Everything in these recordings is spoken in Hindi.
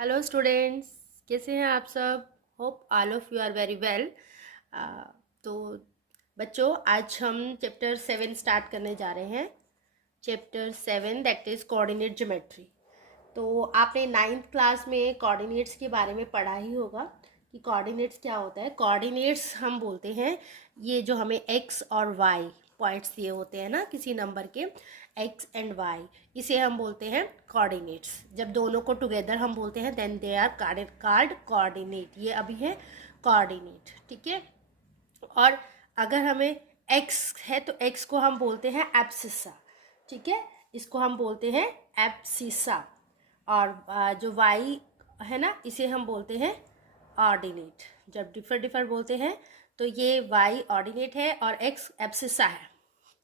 हेलो स्टूडेंट्स, कैसे हैं आप सब। Hope all of you are very well. तो बच्चों, आज हम चैप्टर 7 स्टार्ट करने जा रहे हैं। Chapter 7 that is coordinate geometry. तो आपने 9th क्लास में कोऑर्डिनेट्स के बारे में पढ़ा ही होगा कि कोऑर्डिनेट्स क्या होता है। कोऑर्डिनेट्स हम बोलते हैं ये जो हमें एक्स और वाई पॉइंट्स दिए होते हैं ना किसी नंबर के, एक्स एंड वाई, इसे हम बोलते हैं कोऑर्डिनेट्स। जब दोनों को टुगेदर हम बोलते हैं then they are called coordinate. ये अभी है कोऑर्डिनेट, ठीक है। और अगर हमें एक्स है तो एक्स को हम बोलते हैं एब्सिसा, ठीक है, इसको हम बोलते हैं एब्सिसा। और जो वाई है ना, इसे हम बोलते हैं ऑर्डिनेट। जब डिफर बोलते हैं तो ये वाई ऑर्डिनेट है और एक्स एब्सिसा है,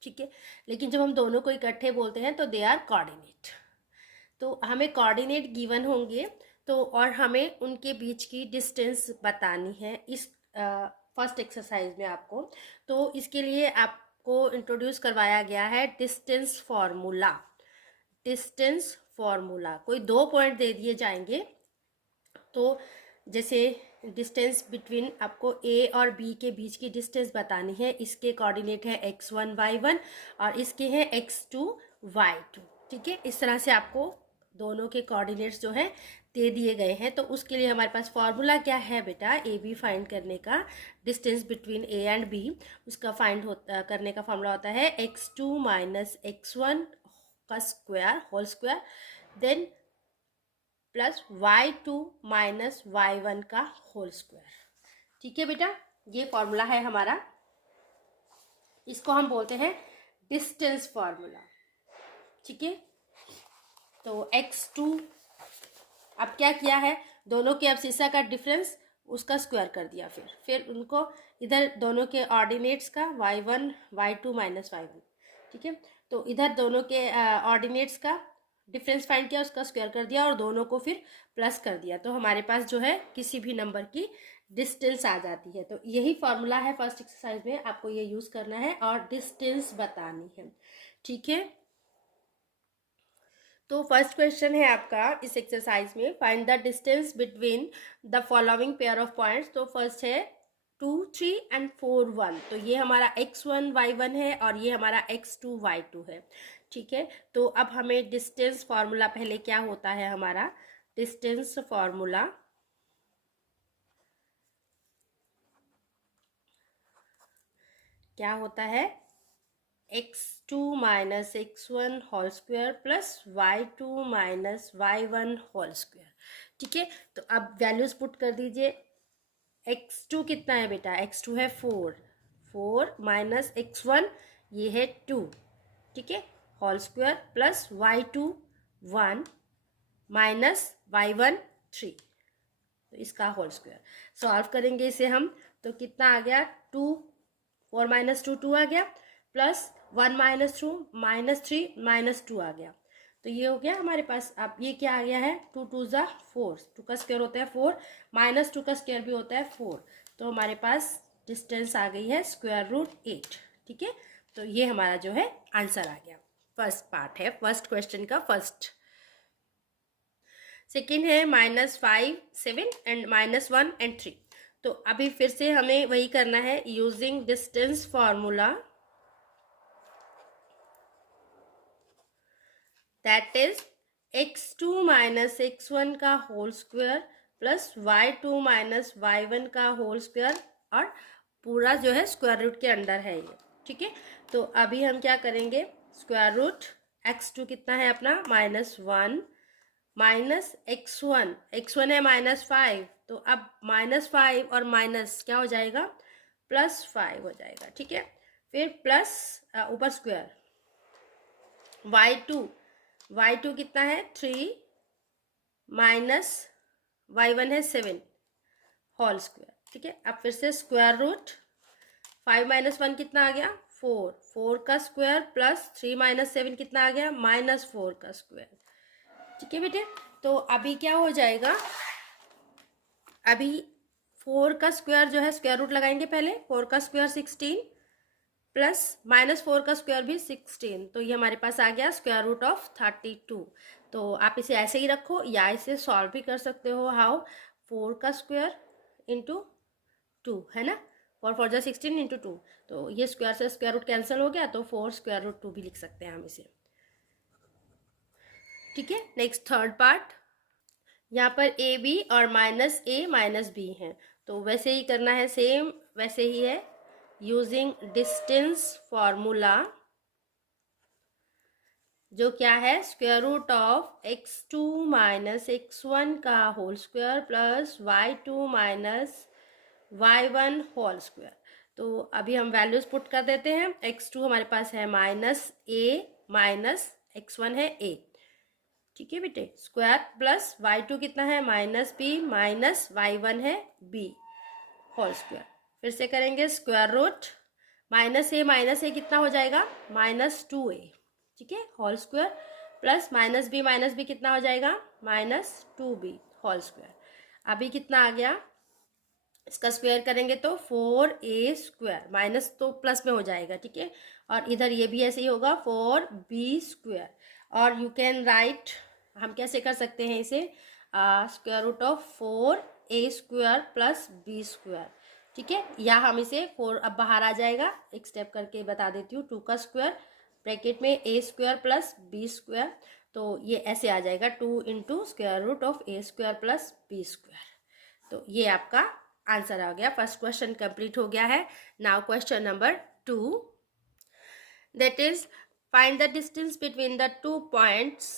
ठीक है। लेकिन जब हम दोनों को इकट्ठे बोलते हैं तो दे आर कोऑर्डिनेट। तो हमें कोऑर्डिनेट गिवन होंगे तो और हमें उनके बीच की डिस्टेंस बतानी है इस फर्स्ट एक्सरसाइज में आपको। तो इसके लिए आपको इंट्रोड्यूस करवाया गया है डिस्टेंस फॉर्मूला। डिस्टेंस फॉर्मूला कोई 2 पॉइंट दे दिए जाएंगे, तो जैसे डिस्टेंस बिटवीन आपको ए और बी के बीच की डिस्टेंस बतानी है। इसके कोऑर्डिनेट है x1 y1 और इसके हैं x2 y2, ठीक है। इस तरह से आपको दोनों के कोऑर्डिनेट्स जो है दे दिए गए हैं। तो उसके लिए हमारे पास फॉर्मूला क्या है बेटा, ए बी फाइंड करने का, distance between A and B, उसका करने का फॉर्मूला होता है x2 माइनस x1 का square whole square then plus y2 minus y1 का होल स्क्वायर, ठीक है बेटा। ये फॉर्मूला है हमारा, इसको हम बोलते हैं डिस्टेंस फॉर्मूला, ठीक है। तो x2 अब क्या किया है, दोनों के एब्सिसा का डिफरेंस उसका स्क्वायर कर दिया, फिर उनको इधर दोनों के ऑर्डिनेट्स का y1 y2 माइनस y1, ठीक है। तो इधर दोनों के ऑर्डिनेट्स का डिफरेंस फाइंड किया, उसका स्क्वायर कर दिया और दोनों को फिर प्लस कर दिया, तो हमारे पास जो है किसी भी नंबर की डिस्टेंस आ जाती है। तो यही फॉर्मूला है फर्स्ट एक्सरसाइज में, आपको ये यूज करना है और डिस्टेंस बतानी है, ठीक है। तो फर्स्ट क्वेश्चन है आपका इस एक्सरसाइज में, find the distance between the following pair of points. तो फर्स्ट है 2 3 एंड 4 1। तो ये हमारा x1 y1 है और ये हमारा x2 y2 है, ठीक है। तो अब हमें डिस्टेंस फॉर्मूला, पहले क्या होता है हमारा डिस्टेंस फॉर्मूला, क्या होता है x2 minus x1 whole square plus y2 minus y1 whole square, ठीक है। तो अब वैल्यूज पुट कर दीजिए। x2 कितना है बेटा, x2 है 4 माइनस x1 ये है 2, ठीक है, whole square plus y2 1 minus y1 3, तो इसका होल स्क्वायर। सॉल्व करेंगे इसे हम, तो कितना आ गया 2, 4 माइनस 2 2 आ गया, प्लस 1 माइनस 2 माइनस 3 माइनस 2 आ गया। तो ये हो गया हमारे पास। अब ये क्या आ गया है 2 2 ज़ा 4, 2 का स्क्वायर होता है 4 माइनस 2 का स्क्वायर भी होता है 4, तो हमारे पास डिस्टेंस आ गई है √8, ठीक है। तो ये हमारा जो है आंसर आ गया। फर्स्ट पार्ट है फर्स्ट क्वेश्चन का फर्स्ट। सेकेंड है -5 7 एंड -1 एंड 3। तो अभी फिर से हमें वही करना है using distance formula, that is x2 minus x1 का whole square plus y2 minus y1 का होल स्क्वायर, और पूरा जो है स्क्वायर रूट के अंडर है ये, ठीक है। तो अभी हम क्या करेंगे, स्क्वायर रूट x2 कितना है अपना -1 माइनस x1 है -5, तो अब -5 और माइनस क्या हो जाएगा +5 हो जाएगा, ठीक है। फिर प्लस ऊपर स्क्वायर y2 कितना है 3 माइनस y1 है 7 होल स्क्वायर, ठीक है। अब फिर से स्क्वायर रूट 5 माइनस 1 कितना आ गया 4 का स्क्वायर प्लस 3 माइनस 7 कितना आ गया -4 का स्क्वायर, ठीक है बेटे। तो अभी क्या हो जाएगा, अभी 4 का स्क्वायर जो है स्क्वायर रूट लगाएंगे पहले, 4 का स्क्वायर 16 प्लस -4 का स्क्वायर भी 16, तो ये हमारे पास आ गया √32। तो आप इसे ऐसे ही रखो या इसे सॉल्व भी कर सकते हो। हाउ, 4 का स्क्वायर इंटू 2 है ना, 4 4 16 इंटू 2, तो ये स्क्वायर से स्क्वायर रूट कैंसिल हो गया, तो 4 स्क्वायर रूट 2 भी लिख सकते हैं हम इसे। ठीक है, नेक्स्ट थर्ड पार्ट। यहाँ पर ए बी और -a-b है, तो वैसे ही करना है, सेम वैसे ही है। यूजिंग डिस्टेंस फॉर्मूला, जो क्या है, square root of x2 minus x1 का whole square plus y2 minus y1 whole square. तो अभी हम वैल्यूज पुट कर देते हैं। x2 हमारे पास है -a माइनस x1 है a, ठीक है बेटे, स्क्वायर प्लस y2 कितना है -b माइनस y1 है b होल स्क्वायर। फिर से करेंगे स्क्वायर रूट, -a कितना हो जाएगा -2a, ठीक है, होल स्क्वायर प्लस -b कितना हो जाएगा -2b होल स्क्वायर। अभी कितना आ गया, इसका स्क्वायर करेंगे तो 4a स्क्वायर, माइनस तो प्लस में हो जाएगा, ठीक है, और इधर ये भी ऐसे ही होगा 4b स्क्वायर। और यू कैन राइट, हम कैसे कर सकते हैं इसे, square root of 4a square plus b square, ठीक है, या हम इसे 4 अब बाहर आ जाएगा, एक स्टेप करके बता देती हूँ। 2 का स्क्वायर ब्रैकेट में a square plus b square, तो ये ऐसे आ जाएगा 2 into square root of a square plus b square. तो ये आपका आंसर आ गया। फर्स्ट क्वेश्चन कंप्लीट हो गया है। Now question number 2, that is find the distance between the 2 points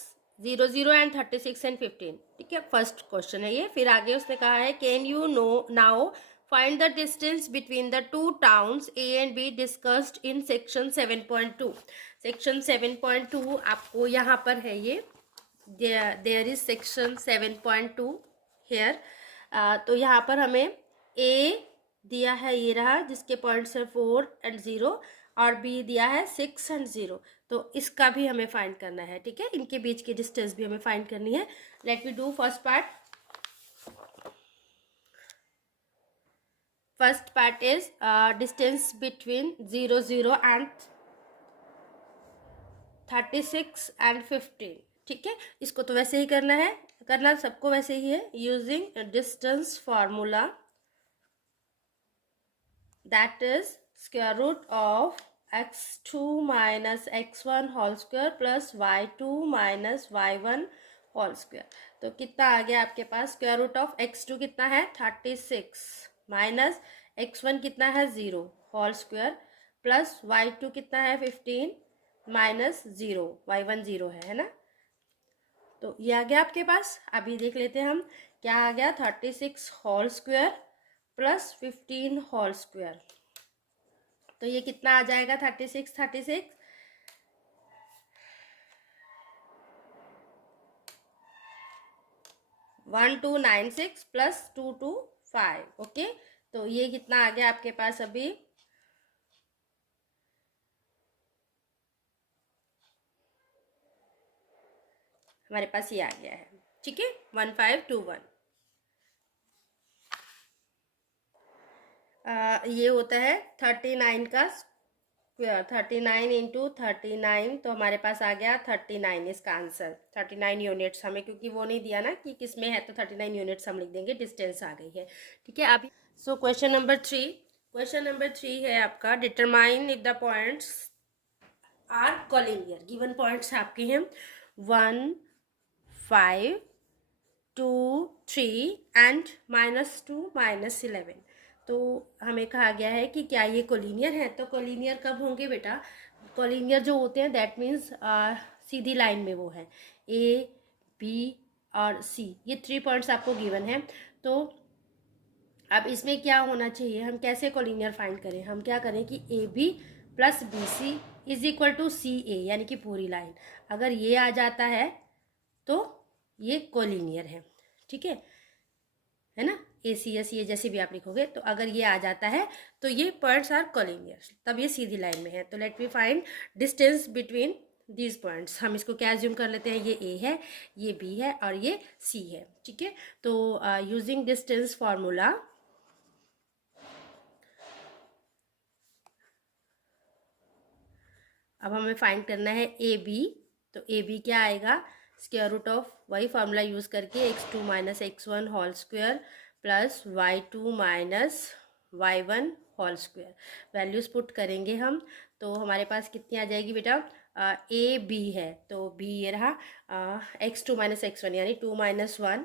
0 0 and 36 and 15, ठीक है, फर्स्ट क्वेश्चन है ये। फिर आगे उसने कहा है can you know now find the distance between the 2 towns A and B discussed in section 7.2। Section 7.2 आपको यहाँ पर है, ये देयर इज सेक्शन 7.2 हेयर। तो यहाँ पर हमें A दिया है, ये रहा, जिसके पॉइंट्स है 4 एंड 0, और B दिया है 6 एंड 0, तो इसका भी हमें फाइंड करना है, ठीक है, इनके बीच की डिस्टेंस भी हमें फाइंड करनी है। Let me do first part. First part is distance between 0 0 and 36 and 15, ठीक है, इसको तो वैसे ही करना है, करना सबको वैसे ही है। Using distance formula, that is square root of x2 minus x1 whole square plus y2 minus y1 whole square. तो कितना आ गया आपके पास, स्क्वायर रूट ऑफ x2 कितना है 36 माइनस x1 कितना है 0 होल स्क्वायर प्लस y2 कितना है 15 माइनस 0, y1 0 है ना। तो ये आ गया आपके पास। अभी देख लेते हैं हम क्या आ गया, 36 whole square plus 15 whole square, तो ये कितना आ जाएगा 36 1296 प्लस 225, ओके। तो ये कितना आ गया आपके पास, अभी हमारे पास ये आ गया है, ठीक है, 1521। ये होता है 39 का स्क्वायर, 39 इंटू 39, तो हमारे पास आ गया 39 इसका आंसर, 39 यूनिट्स हमें, क्योंकि वो नहीं दिया ना कि किस में है, तो 39 यूनिट्स हम लिख देंगे, डिस्टेंस आ गई है, ठीक है। अभी so question number 3, question number 3 है आपका, determine if the points are collinear. Given points आपके हैं 1 5 2 3 एंड -2 -11। तो हमें कहा गया है कि क्या ये कोलिनियर है। तो कोलिनियर कब होंगे बेटा, कोलिनियर जो होते हैं दैट मीन्स सीधी लाइन में वो है ए बी और सी, ये 3 पॉइंट्स आपको गिवन है। तो अब इसमें क्या होना चाहिए, हम कैसे कोलिनियर फाइंड करें, हम क्या करें कि A B plus B C is equal to C A, यानी कि पूरी लाइन, अगर ये आ जाता है तो ये कोलिनियर है, ठीक है ना, ए सी एस ये जैसे भी आप लिखोगे, तो अगर ये आ जाता है तो ये पॉइंट्स आर कोलिनियर, तब ये सीधी लाइन में है। तो let me find distance between these points. हम इसको क्या एज्यूम कर लेते हैं, ये ए है, ये बी है और ये सी है, ठीक है। तो यूजिंग डिस्टेंस फॉर्मूला, अब हमें फाइंड करना है ए बी। तो ए बी क्या आएगा, स्क्वायर रूट ऑफ वही फार्मूला यूज़ करके x2 minus x1 whole square plus y2 minus y1 whole square values put करेंगे हम। तो हमारे पास कितनी आ जाएगी बेटा, ए बी है तो बी ये रहा x2 माइनस x1 यानी 2 minus 1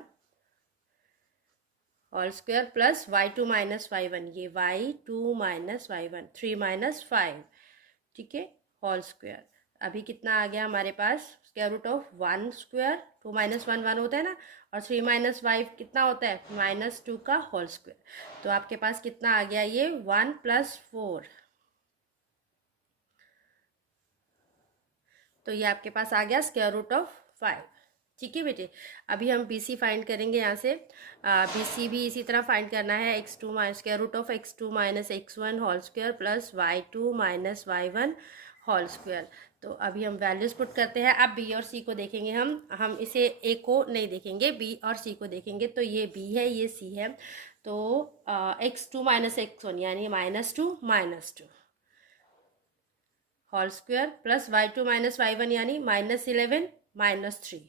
whole square plus y2 minus y1 ये y2 माइनस y1 3 माइनस 5, ठीक है, होल स्क्वायर। अभी कितना आ गया हमारे पास, square root of 1 square, 2 minus 1 1 होता है ना, और 3 माइनस 5 कितना होता है, -2 का होल स्क्वायर। तो आपके पास कितना आ गया, ये 1 प्लस 4, तो ये आपके पास आ गया स्क्वायर रूट ऑफ 5, ठीक है बेटे। अभी हम बी सी फाइंड करेंगे यहाँ से। बी सी भी इसी तरह फाइंड करना है, x2 minus square root of x2 minus x1 whole square plus y2 minus y1 whole square. तो अभी हम वैल्यूज़ पुट करते हैं। अब बी और सी को देखेंगे हम इसे ए को नहीं देखेंगे, बी और सी को देखेंगे। तो ये बी है, ये सी है, तो x2 माइनस x1 यानी -2 whole square plus y2 minus y1 यानी -11 -3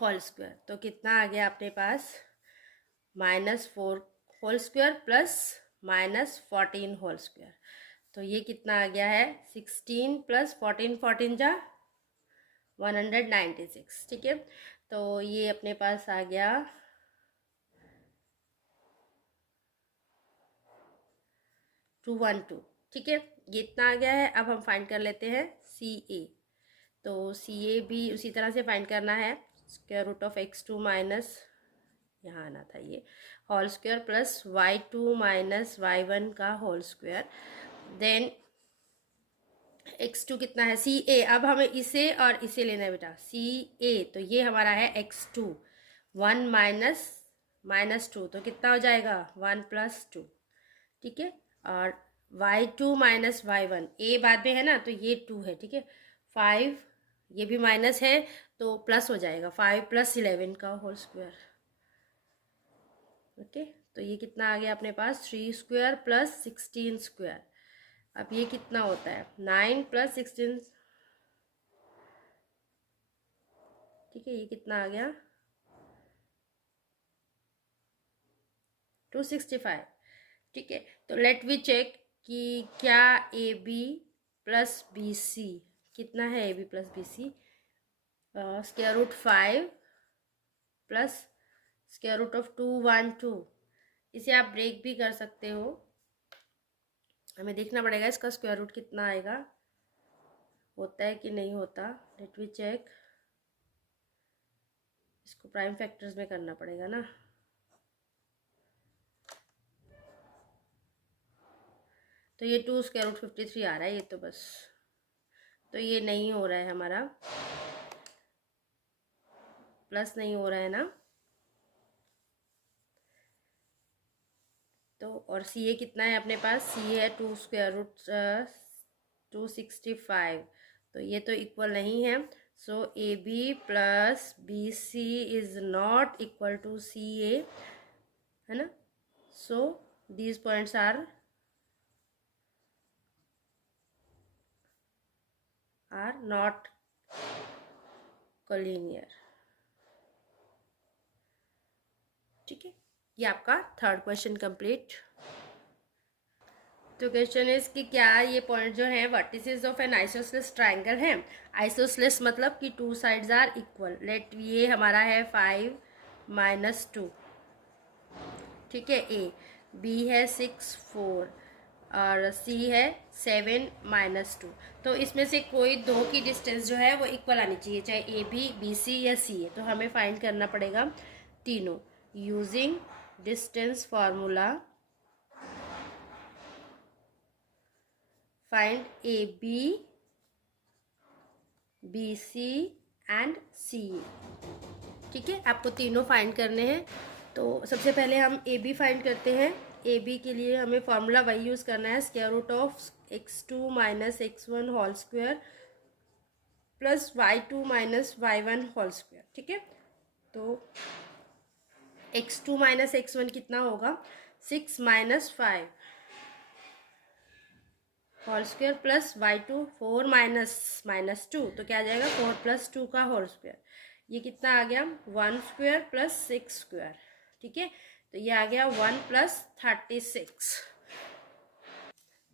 होल स्क्वायर। तो कितना आ गया अपने पास, -4 whole square plus -14 whole square. तो ये कितना आ गया है, 16 प्लस 14 14 जा 196, ठीक है। तो ये अपने पास आ गया 212, ठीक है, ये इतना आ गया है। अब हम फाइंड कर लेते हैं सी ए। तो सी ए भी उसी तरह से फाइंड करना है, square root of x2 minus, यहाँ आना था ये, whole square plus y2 minus y1 का होल स्क्वायर, देन x2 कितना है, सी ए। अब हमें इसे और इसे लेना है बेटा, सी ए, तो ये हमारा है x2, 1 माइनस -2 तो कितना हो जाएगा 1 प्लस 2, ठीक है। और y2 माइनस y1, ए बाद में है ना, तो ये 2 है, ठीक है। 5, ये भी माइनस है तो प्लस हो जाएगा, 5 प्लस 11 का होल स्क्वायर, ओके। तो ये कितना आ गया अपने पास, 3 स्क्वायर प्लस 16 स्क्वायर। अब ये कितना होता है, 9 प्लस 16, ठीक है, ये कितना आ गया 265, ठीक है। तो लेट वी चेक कि क्या A B plus B C कितना है, A B plus B C square root 5 plus square root of 212, इसे आप ब्रेक भी कर सकते हो, हमें देखना पड़ेगा इसका स्क्वायर रूट कितना आएगा, होता है कि नहीं होता। लेट वी चेक, इसको प्राइम फैक्टर्स में करना पड़ेगा ना, तो ये 2 स्क्वायर रूट 53 आ रहा है, ये तो बस, तो ये नहीं हो रहा है हमारा, प्लस नहीं हो रहा है ना। तो और सी ए कितना है अपने पास, सी है 2 स्क्वायर रूट 265, तो ये तो इक्वल नहीं है। So A B plus B C is not equal to C A, है ना। So these points are not collinear, ठीक है। ये आपका थर्ड क्वेश्चन कंप्लीट। तो क्वेश्चन इज कि क्या ये पॉइंट जो है vertices of an isosceles triangle है। आइसोसेलेस मतलब कि 2 साइड्स आर इक्वल। लेट ये हमारा है 5 माइनस 2, ठीक है, ए, बी है 6 4 और सी है 7 माइनस 2। तो इसमें से कोई दो की डिस्टेंस जो है वो इक्वल आनी चाहिए, चाहे ए बी, बी सी या सी ए। तो हमें फाइंड करना पड़ेगा तीनों using distance formula. Find A B, B C and C A, ठीक है, आपको तीनों फाइंड करने हैं। तो सबसे पहले हम ए बी फाइंड करते हैं। ए बी के लिए हमें फॉर्मूला वही यूज़ करना है, square root of x2 minus x1 whole square plus y2 minus y1 whole square, ठीक है। तो x2 माइनस x1 कितना होगा, 6 minus 5, whole square plus y2 4 minus 2, तो क्या आ जाएगा 4 प्लस 2 का होल स्क्वायर। ये कितना आ गया 1 स्क्वायर प्लस 6 स्क्वायर, ठीक है। तो ये आ गया 1 प्लस 36।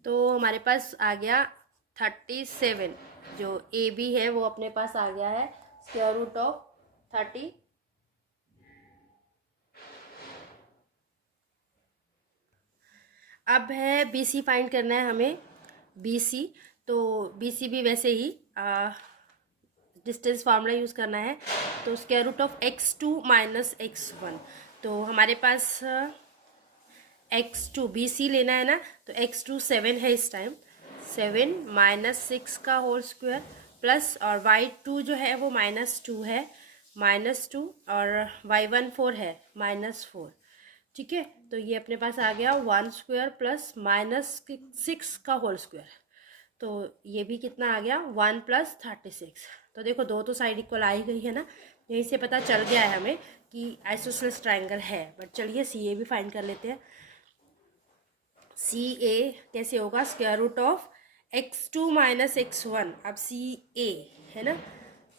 तो हमारे पास आ गया 37। जो ए बी है वो अपने पास आ गया है स्क्वायर रूट ऑफ 30। अब है बी सी फाइंड करना है हमें, बी सी। तो बी सी भी वैसे ही डिस्टेंस फार्मूला यूज़ करना है। तो square root of x2 minus x1, तो हमारे पास x2 बी सी लेना है ना, तो x2 7 है इस टाइम, 7 माइनस 6 का होल स्क्वायर प्लस, और y2 जो है वो -2 है, -2, और y1 4 है -4, ठीक है। तो ये अपने पास आ गया 1 स्क्वायर प्लस -6 का होल स्क्वायर। तो ये भी कितना आ गया 1 प्लस 36। तो देखो दो तो साइड इक्वल आ ही गई है ना, यहीं से पता चल गया है हमें कि आइसोसेलेस ट्रायंगल है। बट चलिए सी ए भी फाइंड कर लेते हैं। सी ए कैसे होगा, square root of x2 minus x1। अब सी ए है ना,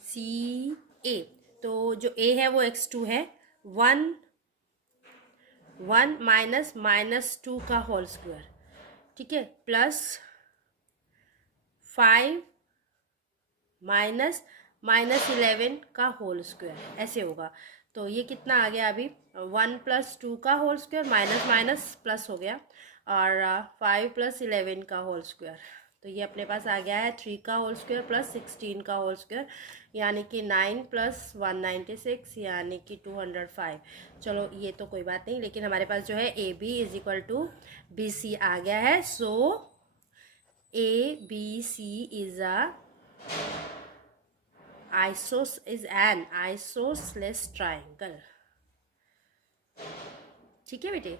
सी ए, तो जो ए है वो x2 है, 1 माइनस -2 का होल स्क्वायर, ठीक है, प्लस 5 माइनस -11 का होल स्क्वायर, ऐसे होगा। तो ये कितना आ गया अभी 1 प्लस 2 का whole square, minus minus plus हो गया, और 5 प्लस 11 का होल स्क्वायर। तो ये अपने पास आ गया है 3 का होल स्क्वायर प्लस 16 का होल स्क्वायर, यानी कि 9 प्लस 196, यानी कि 205। चलो ये तो कोई बात नहीं, लेकिन हमारे पास जो है A B is equal to B C आ गया है। So A B C is an isosceles triangle, ठीक है बेटे,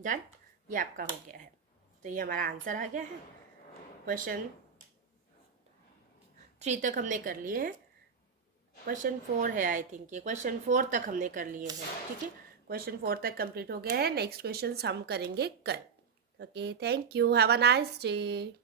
डन। ये आपका हो गया है, तो ये हमारा आंसर आ गया है। क्वेश्चन 3 तक हमने कर लिए हैं, क्वेश्चन 4 है आई थिंक, ये क्वेश्चन 4 तक हमने कर लिए हैं, ठीक है। क्वेश्चन 4 तक कंप्लीट हो गया है, नेक्स्ट क्वेश्चन हम करेंगे कल। Okay, thank you, have a nice day.